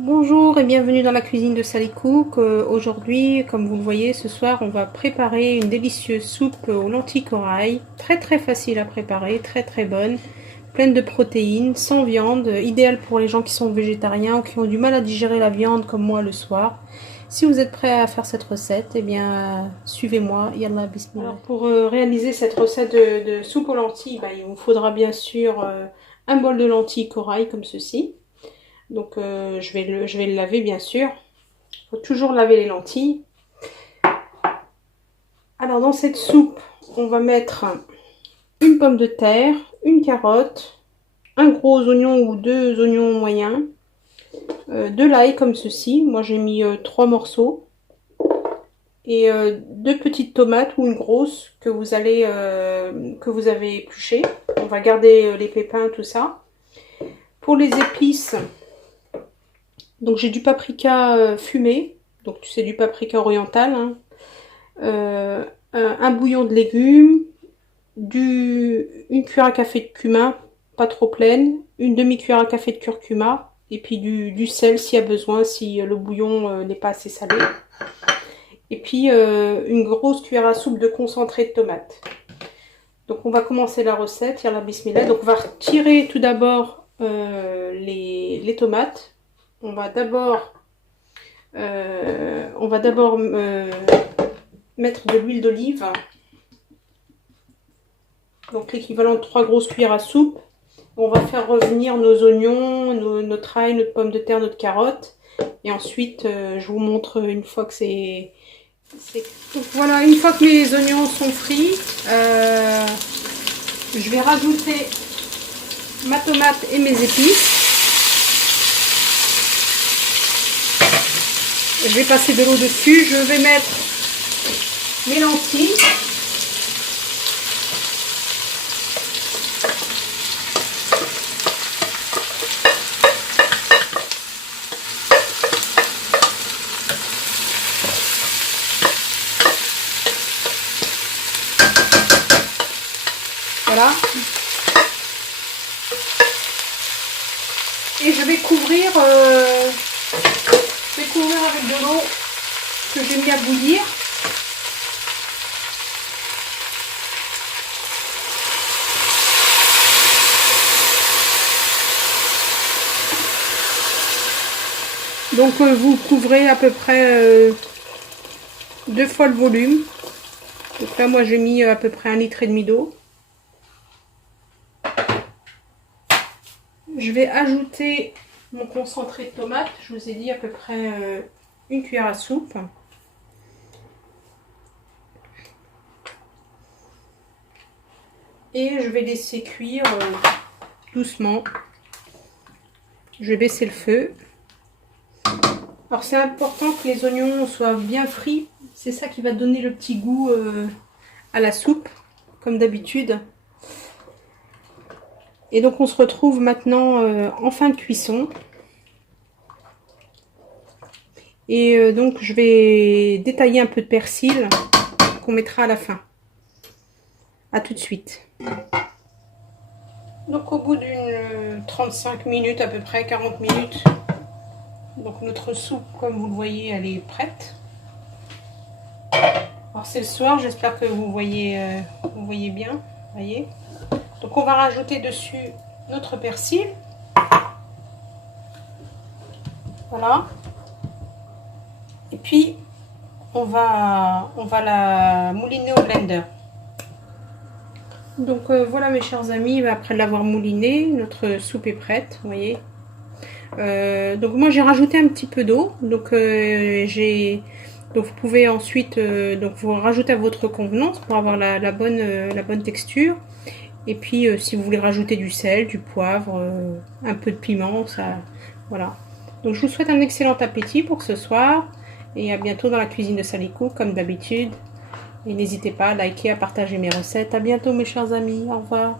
Bonjour et bienvenue dans la cuisine de Sally Cook. Aujourd'hui, comme vous le voyez, ce soir, on va préparer une délicieuse soupe aux lentilles corail. Très facile à préparer, très bonne, pleine de protéines, sans viande, idéale pour les gens qui sont végétariens ou qui ont du mal à digérer la viande comme moi le soir. Si vous êtes prêts à faire cette recette, eh bien, suivez-moi. Yallah, bismillah. Alors, pour réaliser cette recette de soupe aux lentilles, il vous faudra bien sûr un bol de lentilles corail comme ceci. Donc je vais le laver bien sûr. Il faut toujours laver les lentilles. Alors dans cette soupe, on va mettre une pomme de terre, une carotte, un gros oignon ou deux oignons moyens, de l'ail comme ceci. Moi j'ai mis 3 morceaux. Et 2 petites tomates ou une grosse que vous avez épluchées. On va garder les pépins, tout ça. Pour les épices, donc j'ai du paprika fumé, donc c'est du paprika oriental, hein. Un bouillon de légumes, une cuillère à café de cumin, pas trop pleine, une demi-cuillère à café de curcuma, et puis du sel s'il y a besoin, si le bouillon n'est pas assez salé. Et puis une grosse cuillère à soupe de concentré de tomate. Donc on va commencer la recette, yallah bismillah. Donc on va retirer tout d'abord les tomates. On va d'abord mettre de l'huile d'olive, donc l'équivalent de 3 grosses cuillères à soupe. On va faire revenir nos oignons, notre ail, notre pomme de terre, notre carotte, et ensuite je vous montre une fois que c'est... Donc voilà, une fois que mes oignons sont frits, je vais rajouter ma tomate et mes épices. Je vais passer de l'eau dessus. Je vais mettre mes lentilles. Voilà. Et je vais couvrir avec de l'eau que j'ai mis à bouillir. Donc vous couvrez à peu près 2 fois le volume. Donc là moi j'ai mis à peu près 1,5 litre d'eau. Je vais ajouter mon concentré de tomate. Je vous ai dit à peu près une cuillère à soupe. Et je vais laisser cuire doucement. Je vais baisser le feu. Alors c'est important que les oignons soient bien frits. C'est ça qui va donner le petit goût à la soupe, comme d'habitude. Et donc on se retrouve maintenant en fin de cuisson. Et donc je vais détailler un peu de persil qu'on mettra à la fin. A tout de suite. Donc au bout d'une 35 minutes, à peu près 40 minutes, donc notre soupe, comme vous le voyez, elle est prête. Alors c'est le soir, j'espère que vous voyez bien. Voyez. Donc on va rajouter dessus notre persil. Voilà. Et puis on va la mouliner au blender. Donc voilà mes chers amis, après l'avoir mouliné, notre soupe est prête, vous voyez. Donc moi j'ai rajouté un petit peu d'eau, donc vous pouvez ensuite donc vous rajouter à votre convenance pour avoir la bonne texture. Et puis si vous voulez rajouter du sel, du poivre, un peu de piment, ça voilà. Donc je vous souhaite un excellent appétit pour ce soir et à bientôt dans la cuisine de Sally Cook comme d'habitude. Et n'hésitez pas à liker, à partager mes recettes. À bientôt mes chers amis, au revoir.